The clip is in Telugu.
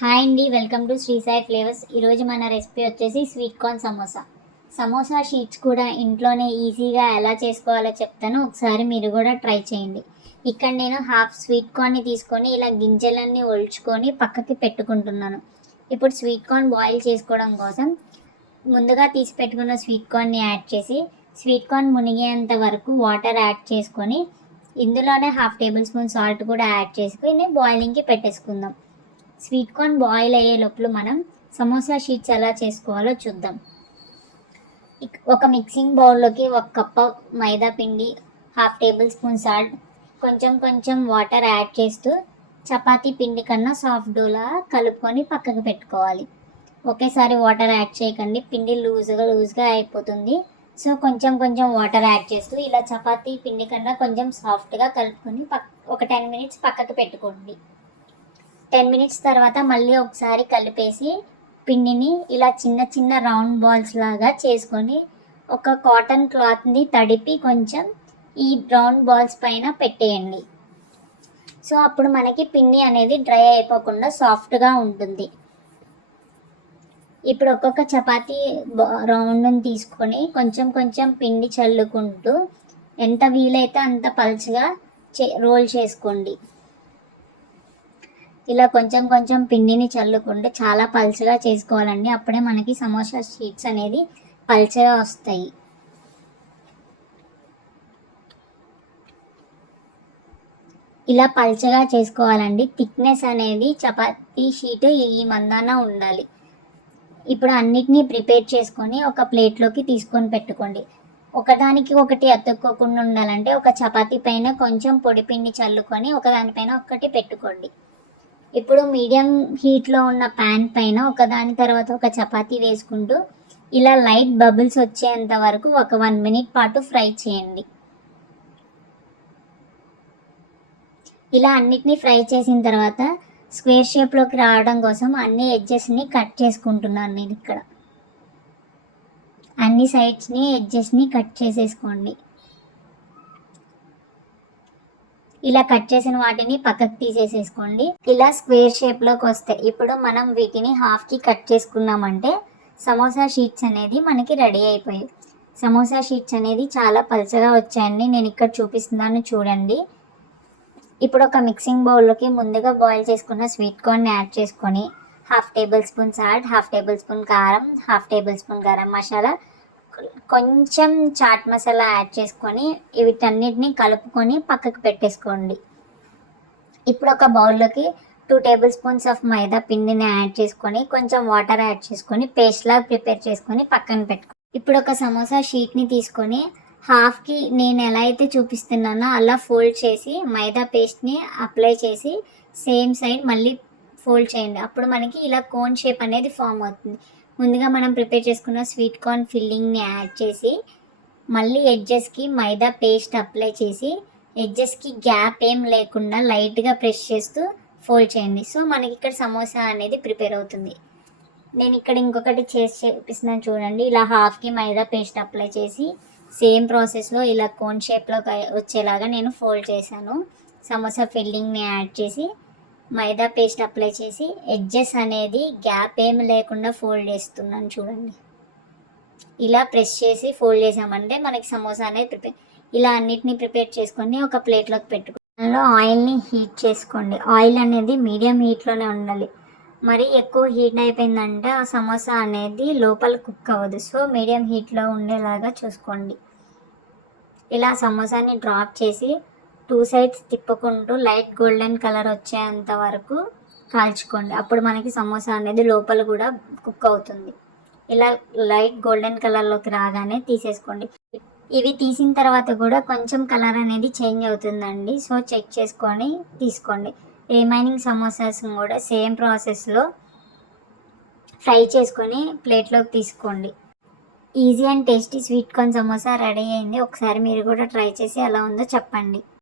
హాయ్ అండి welcome to Sri Sai flavours. ఈరోజు మన రెసిపీ వచ్చేసి sweet corn samosa. Samosa sheets కూడా ఇంట్లోనే ఈజీగా ఎలా చేసుకోవాలో చెప్తాను. ఒకసారి మీరు కూడా ట్రై చేయండి. ఇక్కడ నేను హాఫ్ స్వీట్ కార్న్ని తీసుకొని ఇలా గింజలన్నీ ఒల్చుకొని పక్కకి పెట్టుకుంటున్నాను. ఇప్పుడు స్వీట్ కార్న్ బాయిల్ చేసుకోవడం కోసం ముందుగా తీసి పెట్టుకున్న స్వీట్ కార్న్ని యాడ్ చేసి స్వీట్ కార్న్ మునిగేంత వరకు వాటర్ యాడ్ చేసుకొని ఇందులోనే హాఫ్ టేబుల్ స్పూన్ సాల్ట్ కూడా యాడ్ చేసుకుని బాయిలింగ్కి పెట్టేసుకుందాం. స్వీట్ కార్న్ బాయిల్ అయ్యే లోపల మనం సమోసా షీట్స్ ఎలా చేసుకోవాలో చూద్దాం. ఒక మిక్సింగ్ బౌల్లోకి ఒక కప్ప మైదా పిండి హాఫ్ టేబుల్ స్పూన్ సాల్ట్ కొంచెం కొంచెం వాటర్ యాడ్ చేస్తూ చపాతీ పిండి కన్నా సాఫ్ట్ డోలా కలుపుకొని పక్కకు పెట్టుకోవాలి. ఒకేసారి వాటర్ యాడ్ చేయకండి. పిండి లూజ్గా లూజ్గా అయిపోతుంది. సో కొంచెం కొంచెం వాటర్ యాడ్ చేస్తూ ఇలా చపాతీ పిండి కన్నా కొంచెం సాఫ్ట్గా కలుపుకొని పక్ ఒక టెన్ మినిట్స్ పక్కకు పెట్టుకోండి. టెన్ మినిట్స్ తర్వాత మళ్ళీ ఒకసారి కలిపేసి పిండిని ఇలా చిన్న చిన్న రౌండ్ బాల్స్ లాగా చేసుకొని ఒక కాటన్ క్లాత్ని తడిపి కొంచెం ఈ రౌండ్ బాల్స్ పైన పెట్టేయండి. సో అప్పుడు మనకి పిండి అనేది డ్రై అయిపోకుండా సాఫ్ట్గా ఉంటుంది. ఇప్పుడు ఒక్కొక్క చపాతీ రౌండ్ని తీసుకొని కొంచెం కొంచెం పిండి చల్లుకుంటూ ఎంత వీలైతే అంత పలుచగా చే రోల్ చేసుకోండి. ఇలా కొంచెం కొంచెం పిండిని చల్లుకుంటే చాలా పల్చగా చేసుకోవాలండి. అప్పుడే మనకి సమోసా షీట్స్ అనేది పల్చగా వస్తాయి. ఇలా పల్చగా చేసుకోవాలండి. థిక్నెస్ అనేది చపాతీ షీట్ ఈ మందాన ఉండాలి. ఇప్పుడు అన్నిటినీ ప్రిపేర్ చేసుకొని ఒక ప్లేట్లోకి తీసుకొని పెట్టుకోండి. ఒకదానికి ఒకటి అతుక్కోకుండా ఉండాలంటే ఒక చపాతీ పైన కొంచెం పొడి పిండి చల్లుకొని ఒకదానిపైన ఒకటి పెట్టుకోండి. ఇప్పుడు మీడియం హీట్లో ఉన్న ప్యాన్ పైన ఒకదాని తర్వాత ఒక చపాతీ వేసుకుంటూ ఇలా లైట్ బబుల్స్ వచ్చేంత వరకు ఒక వన్ మినిట్ పాటు ఫ్రై చేయండి. ఇలా అన్నిటినీ ఫ్రై చేసిన తర్వాత స్క్వేర్ షేప్లోకి రావడం కోసం అన్ని ఎడ్జెస్ని కట్ చేసుకుంటున్నాను నేను ఇక్కడ. అన్ని సైడ్స్ని ఎడ్జెస్ని కట్ చేసేసుకోండి. ఇలా కట్ చేసిన వాటిని పక్కకు తీసేసేసుకోండి. ఇలా స్క్వేర్ షేప్లోకి వస్తాయి ఇప్పుడు మనం వీటిని హాఫ్కి కట్ చేసుకున్నామంటే సమోసా షీట్స్ అనేది మనకి రెడీ అయిపోయాయి. సమోసా షీట్స్ అనేది చాలా పలచగా వచ్చాయండి. నేను ఇక్కడ చూపిస్తున్నాను చూడండి. ఇప్పుడు ఒక మిక్సింగ్ బౌల్లోకి ముందుగా బాయిల్ చేసుకున్న స్వీట్ కార్న్ యాడ్ చేసుకొని half tablespoon salt half tablespoon కారం half table spoon garam masala కొంచెం చాట్ మసాలా యాడ్ చేసుకొని వీటన్నిటిని కలుపుకొని పక్కకు పెట్టేసుకోండి. ఇప్పుడు ఒక బౌల్లోకి two tablespoons of maida పిండిని యాడ్ చేసుకొని కొంచెం వాటర్ యాడ్ చేసుకొని పేస్ట్లా ప్రిపేర్ చేసుకొని పక్కన పెట్టుకో. ఇప్పుడు ఒక సమోసా షీట్ని తీసుకొని హాఫ్కి నేను ఎలా అయితే చూపిస్తున్నానో అలా ఫోల్డ్ చేసి మైదా పేస్ట్ని అప్లై చేసి సేమ్ సైడ్ మళ్ళీ ఫోల్డ్ చేయండి. అప్పుడు మనకి ఇలా కోన్ షేప్ అనేది ఫామ్ అవుతుంది. ముందుగా మనం ప్రిపేర్ చేసుకున్న స్వీట్ కార్న్ ఫిల్లింగ్ని యాడ్ చేసి మళ్ళీ ఎడ్జెస్కి మైదా పేస్ట్ అప్లై చేసి ఎడ్జెస్కి గ్యాప్ ఏం లేకుండా లైట్గా ప్రెస్ చేస్తూ ఫోల్డ్ చేయండి. సో మనకి ఇక్కడ సమోసా అనేది ప్రిపేర్ అవుతుంది. నేను ఇక్కడ ఇంకొకటి చేసి చూపిస్తున్నాను చూడండి. ఇలా హాఫ్కి మైదా పేస్ట్ అప్లై చేసి సేమ్ ప్రాసెస్లో ఇలా కోన్ షేప్లో వచ్చేలాగా నేను ఫోల్డ్ చేశాను. సమోసా ఫిల్లింగ్ని యాడ్ చేసి మైదా పేస్ట్ అప్లై చేసి ఎడ్జెస్ అనేది గ్యాప్ ఏమి లేకుండా ఫోల్డ్ చేస్తున్నాను చూడండి. ఇలా ప్రెస్ చేసి ఫోల్డ్ చేసామంటే మనకి సమోసా అనేది ప్రిపేర్ ఇలా అన్నిటిని ప్రిపేర్ చేసుకొని ఒక ప్లేట్లోకి పెట్టుకోండి ఆయిల్ని హీట్ చేసుకోండి. ఆయిల్ అనేది మీడియం హీట్లోనే ఉండాలి. మరి ఎక్కువ హీట్ అయిపోయిందంటే ఆ సమోసా అనేది లోపల కుక్ అవ్వదు. సో మీడియం హీట్లో ఉండేలాగా చూసుకోండి. ఇలా సమోసాని డ్రాప్ చేసి టూ సైడ్స్ తిప్పుకుంటూ లైట్ గోల్డెన్ కలర్ వచ్చేంత వరకు కాల్చుకోండి. అప్పుడు మనకి సమోసా అనేది లోపల కూడా కుక్ అవుతుంది. ఇలా లైట్ గోల్డెన్ కలర్లోకి రాగానే తీసేసుకోండి. ఇవి తీసిన తర్వాత కూడా కొంచెం కలర్ అనేది చేంజ్ అవుతుందండి. సో చెక్ చేసుకొని తీసుకోండి. రిమైనింగ్ సమోసాస్ కూడా సేమ్ ప్రాసెస్లో ఫ్రై చేసుకొని ప్లేట్లోకి తీసుకోండి. Easy and tasty sweet corn samosa ready అయింది. ఒకసారి మీరు కూడా ట్రై చేసి ఎలా ఉందో చెప్పండి.